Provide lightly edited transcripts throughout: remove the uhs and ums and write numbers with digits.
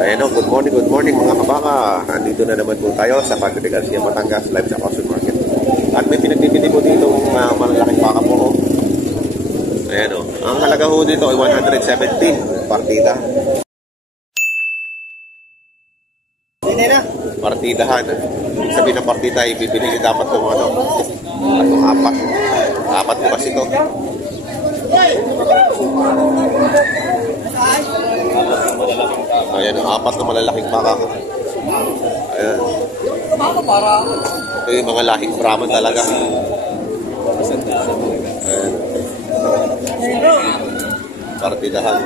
Ayan o, good morning mga kabaka. Nandito na naman po tayo sa Padre Garcia, Batangas, live sa Auction Market. At may pinagbibili po dito malalaking baka po. Ayan o, ang halaga ho dito ay 117 partida. Partidahan. Sabi ng partida, ibibili nyo dapat itong apat po kasi ito. Ayan, apat na malalaking baka. Ayan. Ito yung mga lahing Brahman talaga. Ayan. Partidahan.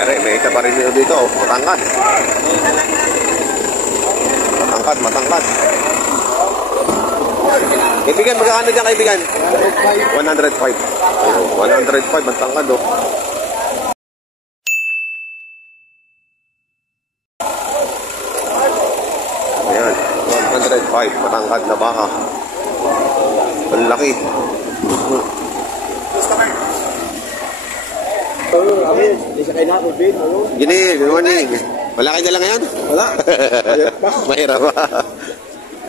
Pero may isa pa rin dito, matangkad. Matangkad. Kaibigan, magkakano dyan kaibigan? 105. 105, matangkad oh. Ayan, 105, matangkad na baka. Ang laki. Gini, good morning. Malaki na lang ngayon? Wala. Mahirap ba?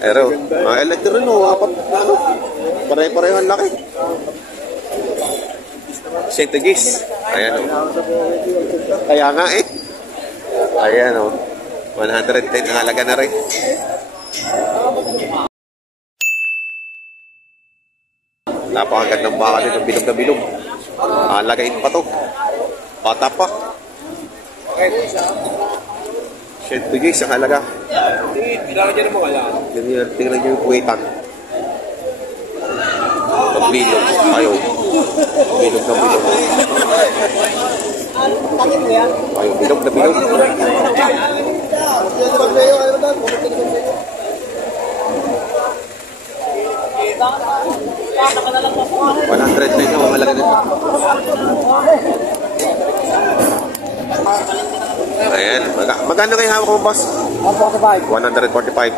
Pero, mga elektron o, apat na ano. Pare-pareho ang laki. Centigis. Ayan o. Kaya nga eh. Ayan o. 110 ang halaga na rin. Napakagandang baka dito. Bilog na bilog. Lagayin pa to. Bata pa. Centigis ang halaga. Tingnan nyo yung kuwetan. Bilog. Ayaw. Bilog na bilog. Ayaw, bilog na bilog. 100 na yung halaga nito. Ayan, magkano kayo hawak mo, boss? 145.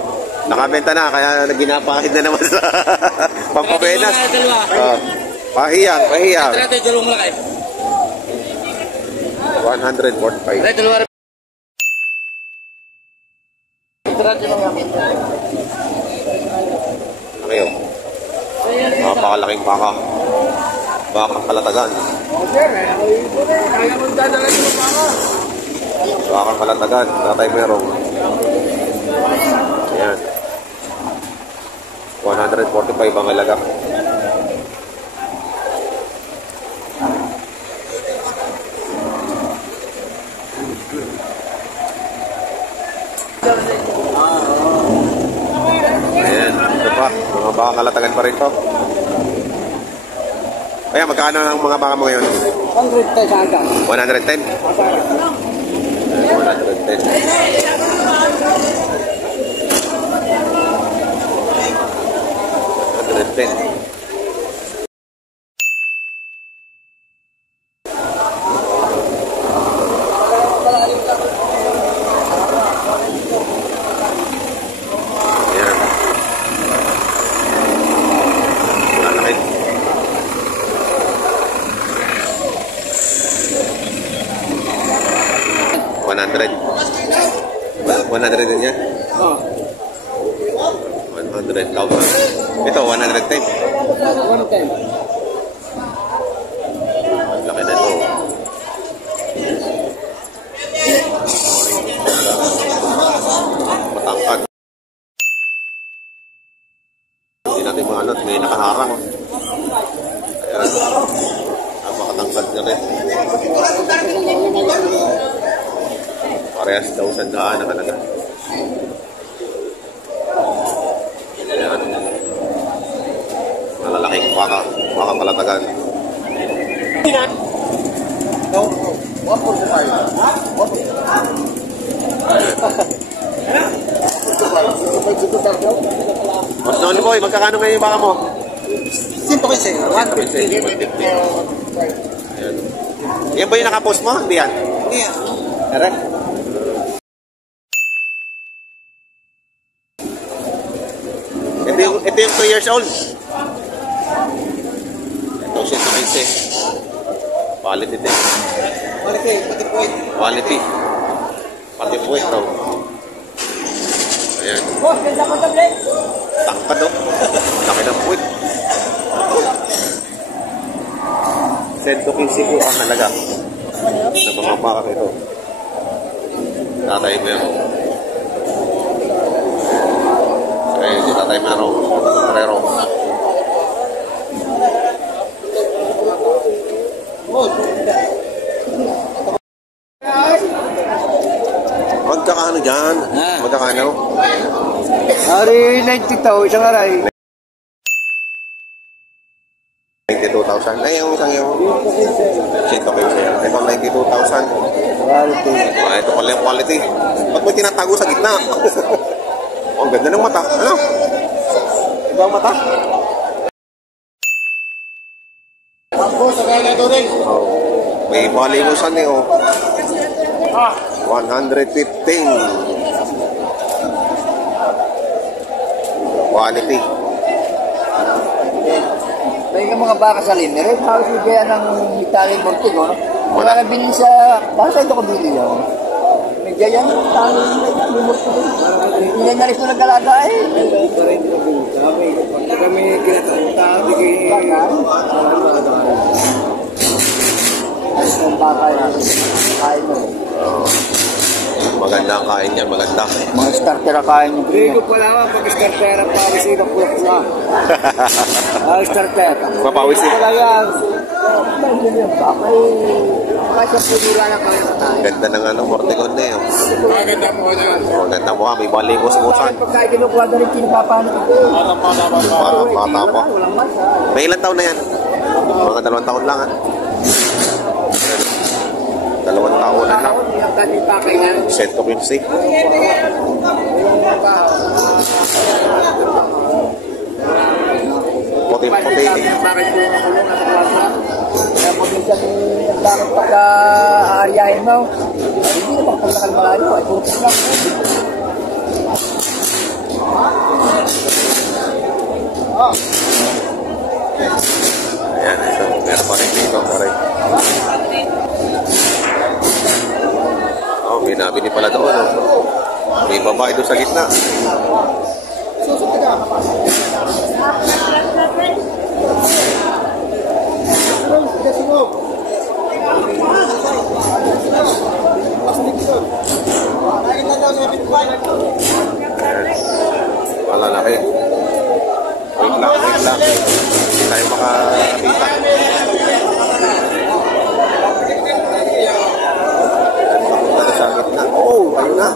Nakabenta na, kaya ginapakit na naman sa Pampabenas. Pahiyang. 145. Ngayon, napakalaking baka. Bakang Kalatagan. Bakang Kalatagan. Tatay merong. Ayan. 145 ang halaga. Ayan. Ito pa. Mga Bakang Kalatagan pa rin to. Ayan, magkano ang mga baka mo ngayon? 110 sa hanggang. 110? 110. 110. $100 din yan? Oo. 100,000. Ito, 110. 110. Laki na ito. Matangkad. Hindi natin mga anot, may nakaharang. Ayan. Napakatangkad na rin. Parehas daw sandaan ang halaga. Ayan. Malalaking baka. Bakang Kalatagan. Mas noon boy, magkakano ngayon yung baka mo? 150. 150. Ayan. Yan ba yung nakapost mo? Hindi yan? Hindi yan. Correct. Ito yung 2 years old. Ito, 120. 15. Quality din. Quality, pati po. Quality. Pati puwet daw. Ayan. Boss, ganda ko tablet. Tangkad daw. Laki ng puwet. 115 po ang halaga sa mga baka ito. Tatay meron. Ayun, si tatay meron. Pero magkakaano dyan? Magkakaano? Ari, 90,000, isang aray. 92,000. Ay, yung isang yung 115 yan. Ito 92,000. Quality. Ah, ito pala yung quality. Ba't may tinatago sa gitna? Oh, ang ganda ng mata. Ano? Ibang mata? Ako, sa kaya ito rin. Oh. May balimusan eh, oh. 115. Quality. May mga baka sa limer, halos yung kaya ng Italian Mortig, no? Wala na bilhin sa... Bakit ito ko bilhin yan? May gaya ng Italian Mortig. Hindi na rin ito nagkalaga eh. Kami kinatawta, di kayo... Ang baka yan. Kain mo. Oh. Maganda ang kain niya, maganda. Mga starter ang kain niyo. Hindi ko pala nga pag-starter ang pawis iba pula-pula. Starter. Mapawis eh. Wala yan. Kasi pinula na kayo sa tayo. Ganda ng ano, Mortegon na yun. Maganda mo na. Oh, ganda mo ha, may balikos-musan. Pagka kinukuha na rin kinapapano. Parang bata pa. Walang masa. May ilang taon na yan? Mga 2 taon lang ha. 2 taon na lang. Yung dati pa kayo nga. 115. Puti-puti. Bakit po ang kulong at klasa? Kaya po minsan bakit pagka aaryahin mo, hindi naman pag nakalmalayo, ay puro lang. Ayan, ito. Meron pa rin dito. Oh, binabini pala doon. Oh. May babae doon sa gitna. Malalaki. Wait lang. Hindi tayo makakita. Sa gitna. Oh, ayun na.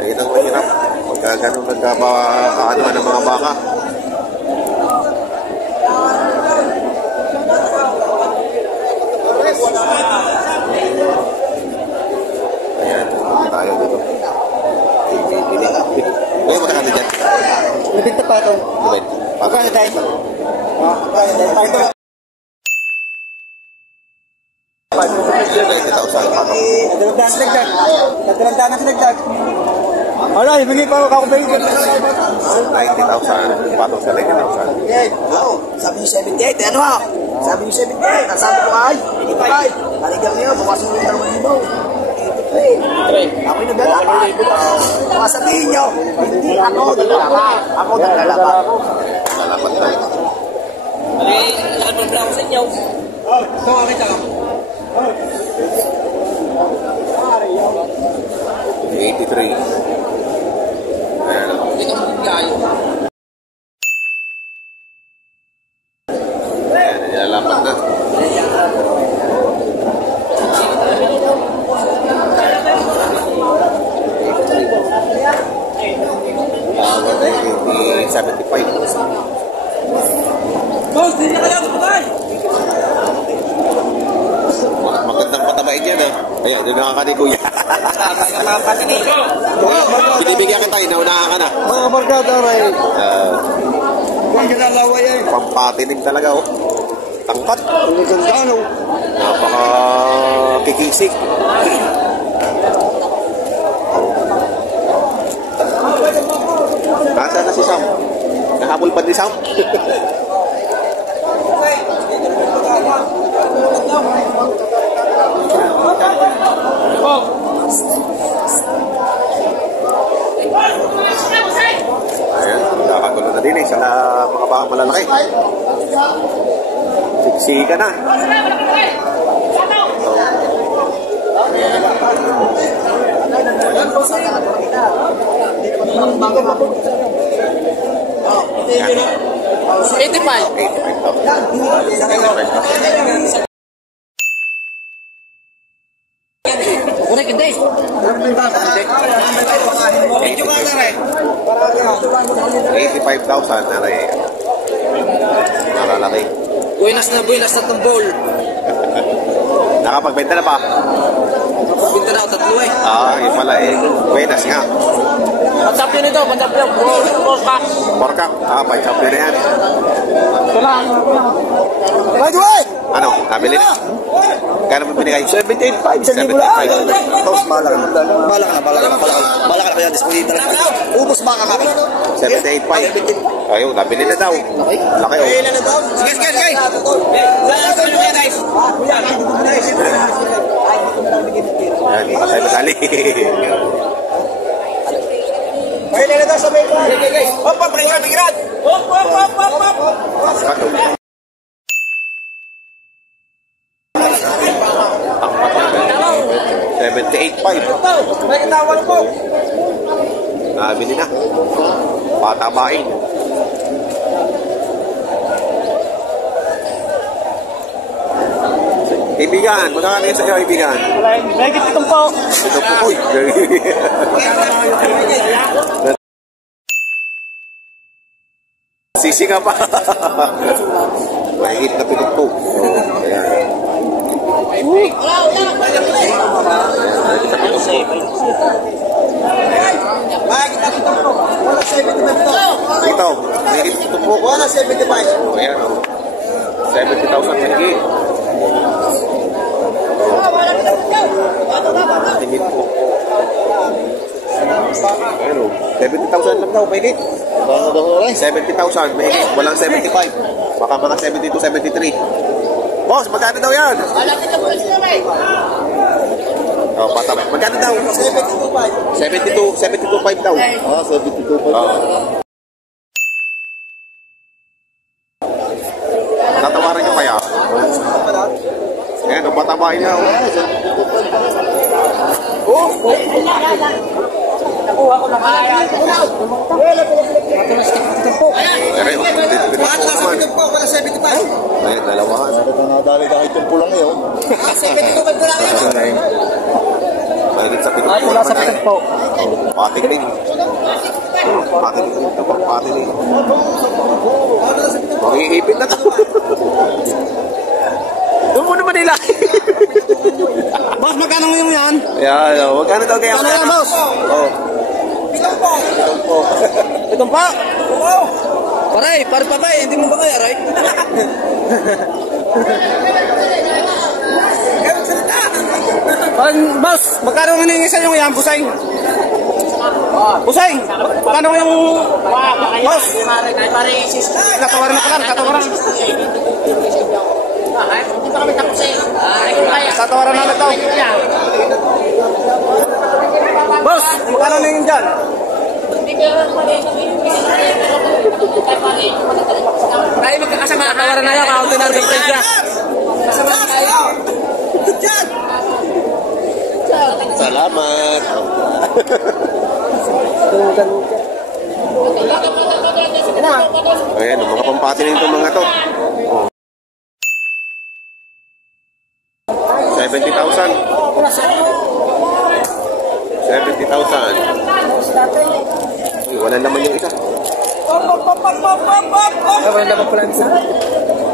Ayun ang mahirap. Pagka ganun nagkakaano ng mga baka. Ayan, tayo dito. Ngayon, magkakano dyan? Nabinta pa ito. Diba? Pagkano tayo? Pagkano tayo? 90,000 patong. Nagdagdag sinagdag. Nagdagdag na sinagdag. Alay, bigay pa ako kakubay. 90,000 patong sa 90,000. Sabi niyo 78, ano ha? Sabi niyo 78, ang sabi ko ay, 85. Taligan niyo, bukasin niyo 2,000. Ako'y naglalaba. Mga sabihin niyo, hindi ako naglalaba. Ako naglalaba. Lalapat na. Ano lang sa inyo? Ito, akin lang. 83. Ayan. Ayan, nilalapat na. Tawag na yung 75. Boss, hindi na kayo kapatay! Magandang patabain yan ha. Ayan, yung nakakani kuya. Binibigyan kita, inaunahan ka na. Mga barkada rin. Huwag ka nalawa yan. Pampatinig talaga oh. Tangkat. Ang ganda, Napaka-kikisik. Nasaan na si Sam? Nahabol pa ni Sam? Sika na. Yan. 85,000. Correct, hindi. 85,000 na rin. Nakalaki. Buenas na tumbol. Nakapagbenta na pa? Kapagpinta na ako, tatlo eh. Yun pala eh. Buenas nga. Pansapyo nito, pansapyo. Porka. Porka? Pansapyo na yan. Ito lang. By the way! Ano? Nabili na? Kano mo binigay? 78.5 sa libo lang. 75. Tapos malak na kaya disposita lang. Ubus makakakit. 78.5. Ayun, nabili na daw. Laki oh. Ilan na daw? Sige. Yan, hindi pa tayo madali. Ilan na daw sa beko? Guys. Hop, bigrat. Hop. Pato. 78.5. May katawan po. Nabili na. Patabain. Ibigan, magkakano yun sa'yo, ibigan? May kitong po. Ito po, uy. Sisi ka pa. Mahigit na pinag po. Ayan. Ito, mahigit ito po. 75. Ayan, 70,000 mahigit. Tingin po. Ano? 70,000 lang daw, mahigit. 70,000, mahigit. Walang 75. Baka mga 72, 73. Boss, magkano daw yan? Malapit na po sila eh. Oh, patama. Magkano daw? 72, 72.5 daw. 72.5. Tatawaran nyo kaya? Ayan, patabahin niya. Nakuha ko na kaya. Wala 75. Ayan, dalawahan. Nadali kahit yung pulang ngayon. 72 ba lang? Mahigit sa pinag Wala sa pitak po. Pating din. Pating din. Pating din. Makihipin na to. Doon mo naman nila. Boss, magkano ngayon yan? Ayan, magkano daw kaya? Ano yan, boss? Oo. Itong pa? Oo. Paray, patay. Hindi mo ba kaya, right? Boss, magkano ang hiningi sa inyo yan, Busay? Busay, magkano yung... Boss, katawaran na pala, katawaran. Katawaran na ito. Boss, magkano na yung dyan? Tayo magkakasama. Katawaran na yan, kaunti na rin siya. Kasama na tayo. Salamat. Ayan, mga pampatinin itong mga to. Oh. 70,000. 70,000. Wala naman yung isa. Wala naman pala ang isa.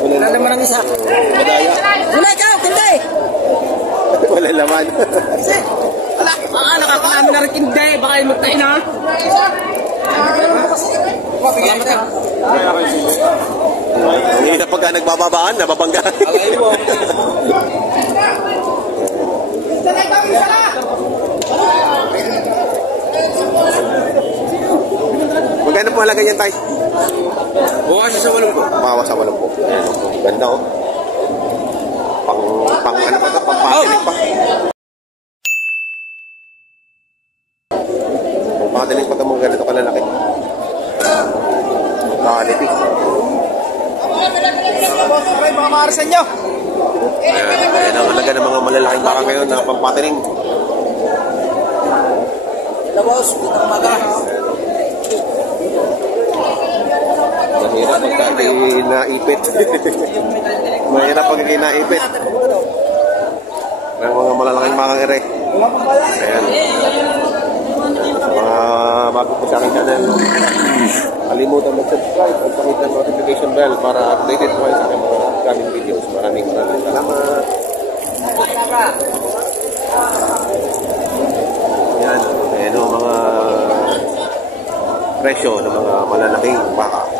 Wala naman ang isa. Madaya. Wala ikaw, hindi. Wala naman. Wala, nakakarami na rin hindi. Baka yung magtahin ha. Salamat ka. Hindi na pagka nagbababaan, nababangga. Alay mo. Magkano po halaga niyan, Tay? Bukas sa 80. Bawas sa 80. Ganda, oh. Pang ano pa ito? Pang patinig pa. Pang patinig pa ito mong ganito kalalaki. Quality. mga marisan nyo. Ayan ang halaga ng mga malalaking baka ngayon na pampatining. Labos, pitang maga. Mahirap pagka naipit. Mahirap pagka naipit. Ng mga malalaking bakang ere. Ayan. Mga bago po sa aking channel, kalimutan mag-subscribe at pakit ng notification bell para updated po kayo sa aking mga upcoming videos. Maraming salamat. Ayan o mga presyo ng mga malalaking baka.